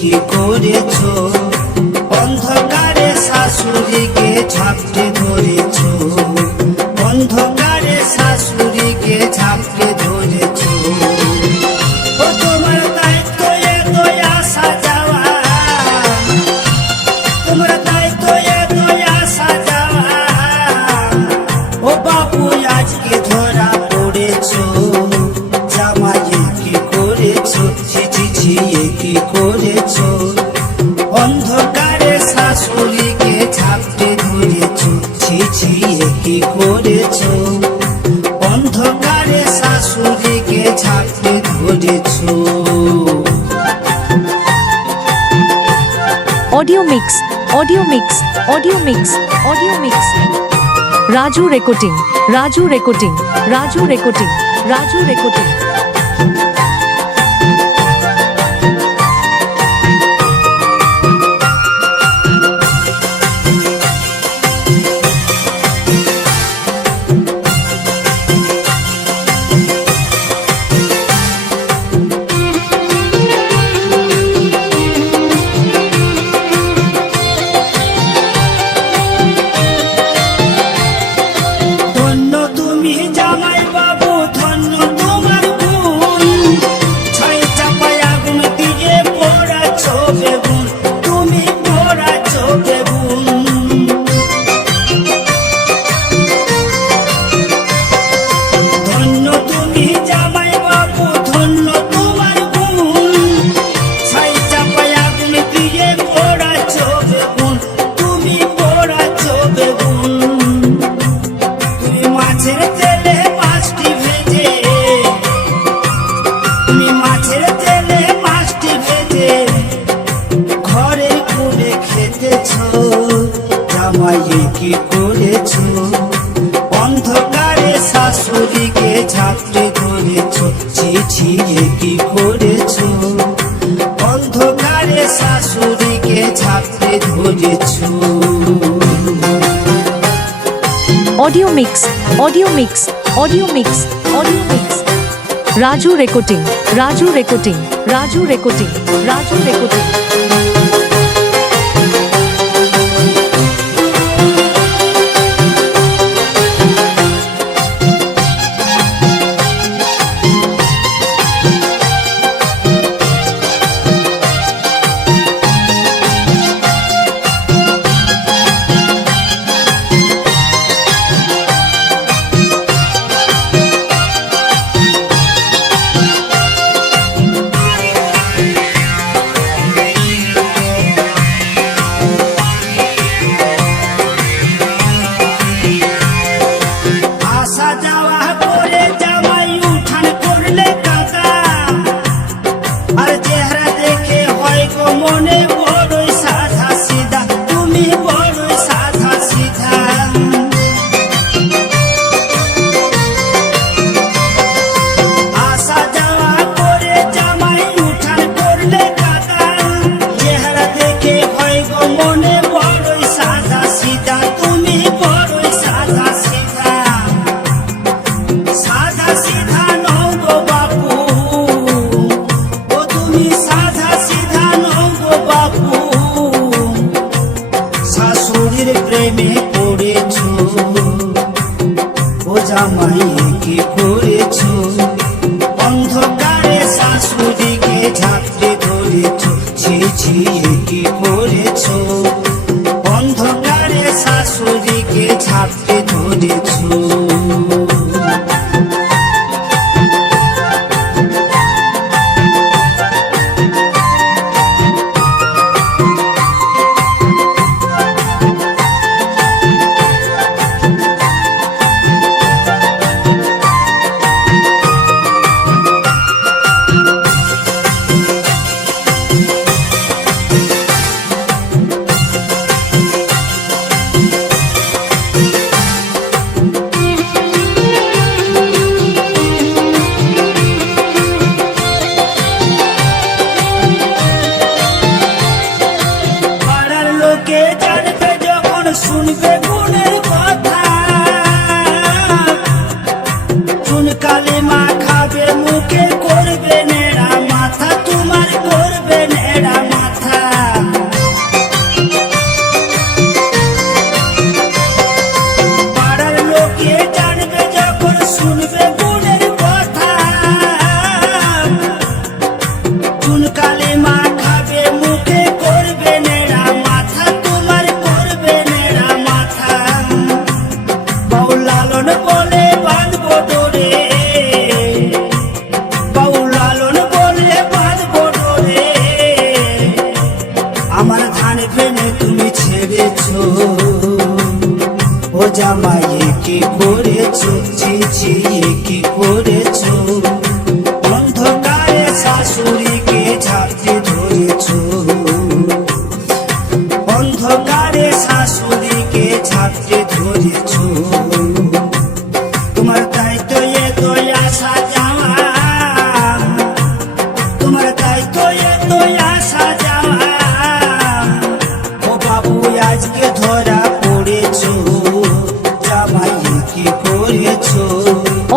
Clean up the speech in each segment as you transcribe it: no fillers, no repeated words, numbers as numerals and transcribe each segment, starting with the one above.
কি করেছো, অন্ধকারে শাশুড়িকে ঝাপটে ধরেছো, অন্ধকারে শাশুড়িকে ঝাপটে ধরেছো। ও তোমার দায়িত্ব এত আসা যাওয়া, তোমার দায়িত্ব এত আসা যাওয়া। ও বাবু আজকে ধরা পড়েছো, জামাইয়ে কি করেছো, ছিছিয়ে কি করেছো, অন্ধকারে শাশুড়িকে ঝাপটে ধরেছো, ছিছিয়ে কি করেছো, অন্ধকারে শাশুড়িকে ঝাপটে ধরেছো। Audio mix, audio mix, audio mix, audio mix. Raju recording, Raju recording, Raju recording, Raju recording. ধন্য তুমি জামাই বাবু, ধন্য তোমার গুণ, ছয় চাপায় আগুন দিয়ে পোড়াচ্ছ বেগুন, তুমি পোড়াচ্ছ বেগুন। ধন্য তুমি জামাই বাবু, ধন্য তোমার গুণ, ছয় চাপায় আগুন দিয়ে পোড়াচ্ছ বেগুন, তুমি পোড়াচ্ছ বেগুন। তুমি মাছের তেলে মাছটি ভেজে, তুমি মাছের তেলে মাছটি ভেজে ঘরে করে খেতেছো, জামাইয়ে কি করেছো, অন্ধকারে শাশুড়িকে ঝাপটে ধরেছো, ছিছিয়ে কি করেছো, অন্ধকারে শাশুড়িকে ঝাপটে ধরেছো। Audio mix, audio mix, audio mix, audio mix. Raju recording, Raju recording, Raju recording, Raju recording. আসা যাওয়া করে জামাই উঠান করলে কাকা, আর চেহারা দেখে হয় গো মনে বড়ই সাধা সিধা, তুমি বড়ই সাধা সিধা। আসা যাওয়া করে জামাই উঠান করলে কাকা, চেহারা দেখে হয় গো মনে বড়ই সাধা সিধা, তুমি বড়ই সাধা সিধা। সাধা সিধা নও গো বাপু, ও তুমি সাধা সিধা নও গো বাপু, শাশুড়ির প্রেমে পড়েছো, ও জামাইয়ে কি করেছো, অন্ধকারে শাশুড়িকে ঝাপটে ধরেছো, ছিছিয়ে কি করেছো, অন্ধকারে শাশুড়িকে ঝাপটে ধরেছো।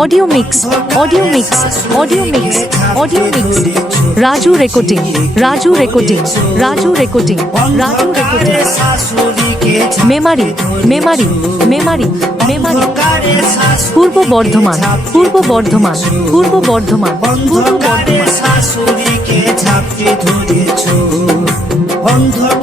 Audio mix audio mix audio mix audio mix Raju recording Raju recording Raju recording Raju recording Memari Memari Memari Memari Purba Bardhaman পূর্ব বর্ধমান পূর্ব বর্ধমান পূর্ব বর্ধমান শাশুড়িকে ঝাপটে ধরেছ অন্ধকারে